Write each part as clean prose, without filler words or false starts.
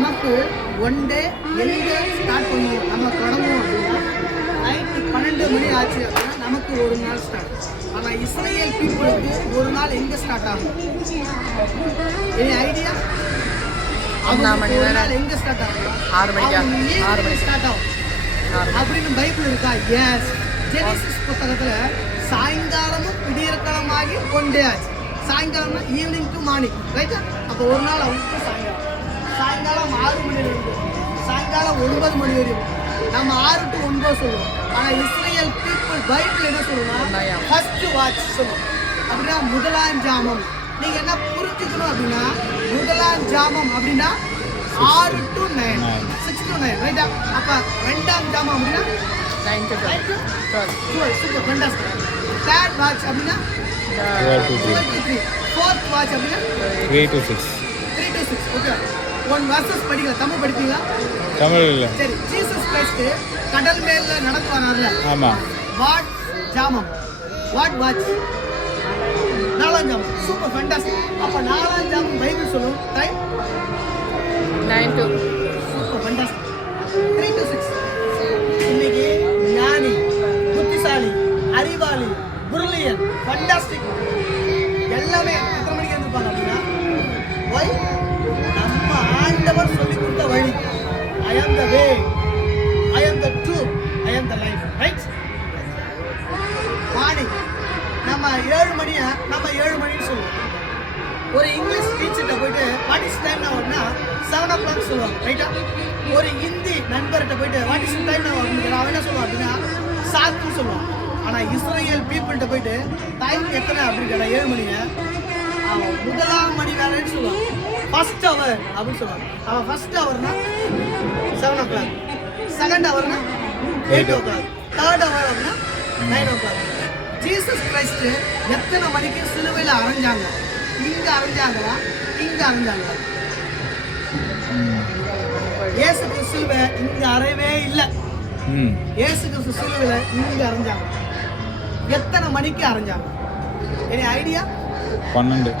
நமக்கு one day எங்கே start பண்ணுவோம், நம்ம தொடங்குவோம் அப்படின்னா நைட்டு 12 மணி ஆச்சு அப்படின்னா நமக்கு ஒரு நாள் ஸ்டார்ட். ஆனால் இஸ்ரேல் பீப்புளுக்கு ஒரு நாள் எங்கே ஸ்டார்ட் ஆகும்? Any idea? அவங்களுக்கு ஒரு நாள் எங்கே ஸ்டார்ட் ஆகும்? 6 மணிக்கு ஸ்டார்ட் ஆகும் அப்படின்னு பைபிள் இருக்கா? எஸ். ஜெனிசிஸ் புத்தகத்தில் சாயங்காலமும் விடியற்காலமாகி ஒன் டே ஆச்சு. சாயங்காலம்னா ஈவினிங் டு மார்னிங், ரைட்டா? அப்போ ஒரு நாள் அவங்களுக்கு சாயங்காலம் 6 மணிலிருந்து சாயங்காலம் 9 மணி வரையும் நம்ம 6 to 9 சொல்லுவோம். ஆனால் இஸ்ரேல் பீப்புள் பைபிள் என்ன சொல்லுவோம்னா ஃபர்ஸ்ட் வாட்ச் சொல்லுவோம். அப்படின்னா முதலாம் ஜாமம். நீங்கள் என்ன புரிஞ்சுக்கணும் அப்படின்னா முதலாம் ஜாமம் அப்படின்னா 6 to 9, 6 to 9, ரைட்டா? அப்போ ரெண்டாம் ஜாமம் அப்படின்னா 9 to 12. Super, fantastic. Third watch அப்படின்னா 12 to 3. ஃபோர்த் வாட்ச் அப்படின்னா 3 to 6. ஓகே. ஒன் வர்சஸ் படிக்கல. தமிழ் படிப்பீங்களா? தமிழ் இல்லை. சரி. ஜீசஸ் கிரைஸ்ட் கடல் மேல நடந்து வரார்ல. ஆமா. வாட் ஜாமம், வாட் வாட்ச்? நாலாம் ஜாமம். Super, fantastic. அப்ப நாலாம் ஜாமம் பைபிள் சொல்லும் time 9 to. Super, fantastic. 3 to 6. இன்னைக்கு ஞானி, புத்திசாலி, அறிவாளி, பிரில்லியன்ட், ஃபண்டாஸ்டிக் எல்லாமே எத்தனை மணிக்கு எழுந்திருப்பாங்க அப்படின்னா ஒய் நம்ம ஆண்டவர் சொல்லி கொடுத்த வழி. ஐ ஆம் த வே, ஐ ஆம் த ட்ரூத், ஐ ஆம் த லைஃப், ரைட்? மார்னிங் நம்ம 7 மணின்னு சொல்லுவோம். ஒரு இங்கிலீஷ் டீச்சர்கிட்ட போயிட்டு வாட் இஸ் டைம் நான் அப்படின்னா 7 o'clock சொல்லுவாங்க, ரைட்டா? ஒரு ஹிந்தி நண்பர்கிட்ட போயிட்டு வாட் இஸ் டைம் நான் அப்படின்னு அவன் என்ன சொல்லுவான் அப்படின்னா 7 சொல்லுவான். ஆனால் இஸ்ரேல் பீப்புள்கிட்ட போயிட்டு டைம் எத்தனை அப்படின்னு கேட்டால் 7 மணிங்க. அவன் முதலாம் மணி வேலைன்னு சொல்லுவான். ஃபர்ஸ்ட் அவர் அப்படின்னு சொல்லுவாங்க. அவன் ஃபர்ஸ்ட் ஹவர்னா 7 o'clock, செகண்ட் ஹவர்னா 8 o'clock, தேர்ட் ஹவர் அப்படின்னா 9 o'clock. ஜீசஸ் கிரைஸ்ட் எத்தனை மணிக்கு சிலுவையில் அரைஞ்சாங்க? இங்கே அரைஞ்சாங்களா, இங்கே அரைஞ்சாங்களா? இயேசு கிறிஸ்து சிலுவை இங்கே அறையவே இல்லை. இயேசு கிறிஸ்து சிலுவையில் இங்கே அரைஞ்சாங்க. எத்தனை மணிக்கு அரைஞ்சாங்க? Any idea? 12.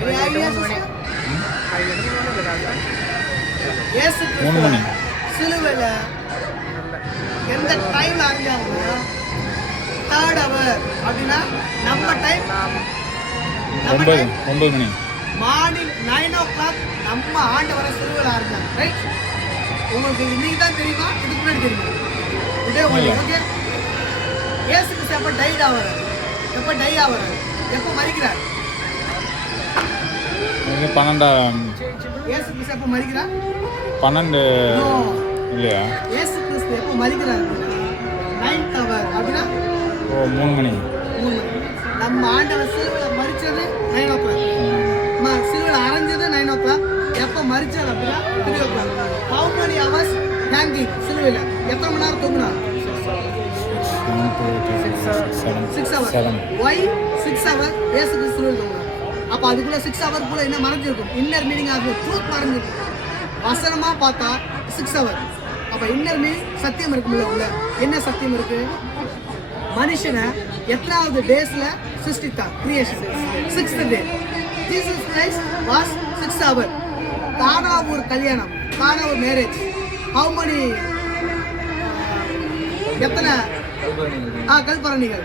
Any idea? இயேசு 3 மணி சிலுவையில் எந்த டைம்ல அரைஞ்சாங்கன்னா தேர்ட் ஹவர். அப்படின்னா நம்ம டைம் 9 மணி மார்னிங் 9 o'clock நம்ம ஆண்டவரை சிலுவையில் அரைஞ்சாங்க, ரைட்? உங்களுக்கு இன்னைக்கு தான் தெரியுமா, இதுக்கு முன்னாடி தெரியுமா? இதே உங்களுக்கு ஓகே. இயேசு கிறிஸ்து எப்போ டைட் ஆகிறார், எப்போ டை ஆகிறார், எப்போ மரிக்கிறார்? 12. இயேசு கிறிஸ்து எப்போ மரிக்கிறார்? 12 இல்லையா? இயேசு கிறிஸ்து எப்போ மரிக்கிறார்? 9th hour. அப்படின்னா 3 மணி. நம்ம ஆண்டவர் சிலுவையில் மரிச்சது 9 o'clock. சிலுவையில் அரைஞ்சது 9 o'clock. எப்போ மரிச்சார் அப்படின்னா 3 o'clock. How many hours hanging சிலுவையில்? எத்தனை மணி நேரம் தூங்கினார்? 6 hours. Why 6 hours? இயேசு கிறிஸ்து சிலுவையில் தூங்கினார். அப்போ அதுக்குள்ள 6 hours என்ன மறைஞ்சிருக்கும்? இன்னர் மீனிங் ஆஃப் ட்ரூத் மறைஞ்சிருக்கும். வசனமாக பார்த்தா 6 hours. அப்போ இன்னர் மீனிங் சத்தியம் இருக்குல்ல உள்ள. என்ன சத்தியம் இருக்கு? மனுஷனை எத்தனாவது டேஸ்ல சிருஷ்டித்தார்? Creation 6th day. Jesus Christ was 6 hours. கானாவூர் கல்யாணம், கானாவூர் மேரேஜ். ஹவு மணி, எத்தனை கல்பரணிகள்?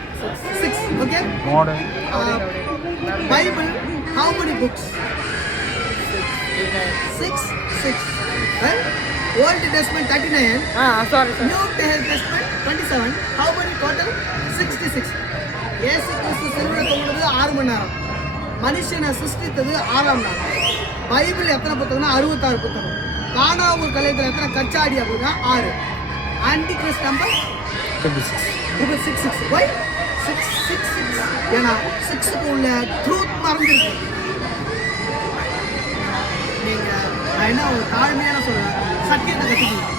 6. Okay. Bible how many books? 6. Right? Old Testament 39. Sorry. New Testament 27. How many total? 66. இயேசு கிறிஸ்து சிலுவையில் தொங்கினது 6 மணி நேரம். மனுஷனை சிருஷ்டித்தது 6ஆம் நாள். பைபிள் எத்தனை புத்தகம்னா 66 புத்தகம். கானாவூர் கல்யாணத்தில் எத்தனை கச்சாடி அப்படின்னா 6. Anti Christ number 6. Why 6? ஏன்னா 6க்கு உள்ள ட்ரூத் மறைஞ்சிருக்கு. நீங்கள் நான் என்ன ஒரு தாழ்மையான சொல்கிறேன், சத்தியத்தை கற்றுக்கணும்.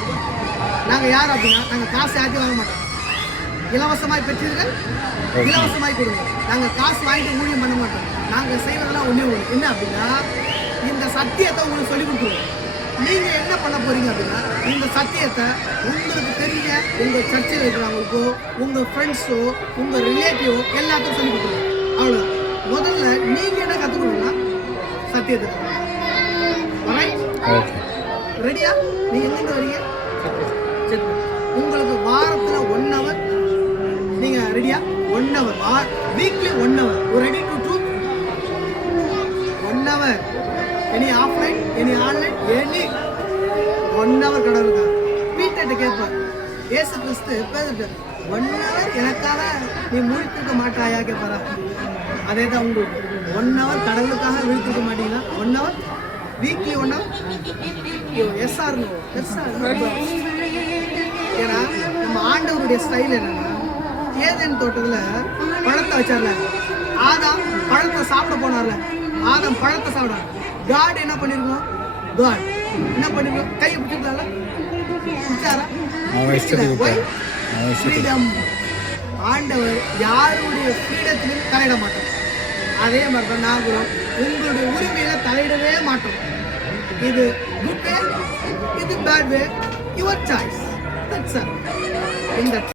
நாங்கள் யார் அப்படின்னா நாங்கள் காசு யார்ட்டையும் வாங்க மாட்டோம். இலவசமாய் பெற்றீர்கள், இலவசமாய் கொடுங்க. நாங்கள் காசு வாங்கிட்டு ஊழியம் பண்ண மாட்டோம். நாங்கள் செய்வதெல்லாம் ஒன்றே ஒன்று. என்ன அப்படின்னா இந்த சத்தியத்தை உங்களுக்கு சொல்லிக் கொடுத்துருவோம். நீங்கள் என்ன பண்ண போகிறீங்க அப்படின்னா இந்த சத்தியத்தை உங்களுக்கு தெரிஞ்ச உங்கள் சர்ச்சில் இருக்கிறவங்களுக்கோ, உங்கள் ஃப்ரெண்ட்ஸோ, உங்கள் ரிலேட்டிவோ எல்லாத்துக்கும் சொல்லிக் கொடுத்துருவோம். அவ்வளோதான். முதல்ல நீங்கள் என்ன கற்றுக்கணும்னா சத்தியத்தை. ரைட்? ரெடியா? நீங்க எங்கிருந்து வரீங்க? சரி. உங்களுக்கு வாரத்துல 1 hour நீங்க ரெடியா? 1 hour weekly 1 hour ready to true 1 hour any offline any online any 1 hour கடவுளுக்கு வீட்டை கேட்பார் ஏசு கிறிஸ்து பேசிட்டு 1 hour எனக்காக நீ முழித்திருக்க மாட்டாயா கேட்பாரா? அதே தான் உங்களுக்கு 1 hour கடவுளுக்காக விழித்திருக்க மாட்டீங்களா? 1 hour weekly 1 hour yes or no? ஏன்னா நம்ம ஆண்டவருடைய ஸ்டைல் என்னன்னா, ஏதேன் தோட்டத்துல பழத்தை வச்சார்ல, ஆதாம் பழத்தை சாப்பிட போனார்ல, ஆதாம் பழத்தை சாப்பிட காட் என்ன பண்ணிருக்கோம்? காட் என்ன பண்ணிருக்கோம்? கையை பிடிச்சிருக்கால பிடிச்சாரா? ஃப்ரீடம். ஆண்டவர் யாருடைய ஃப்ரீடத்திலும் தலையிட மாட்டோம். அதே மாதிரி தான் நாங்களும் உங்களுடைய உரிமையில தலையிடவே மாட்டோம். இது குட் வே, இது bad way, your choice. That's all. இந்த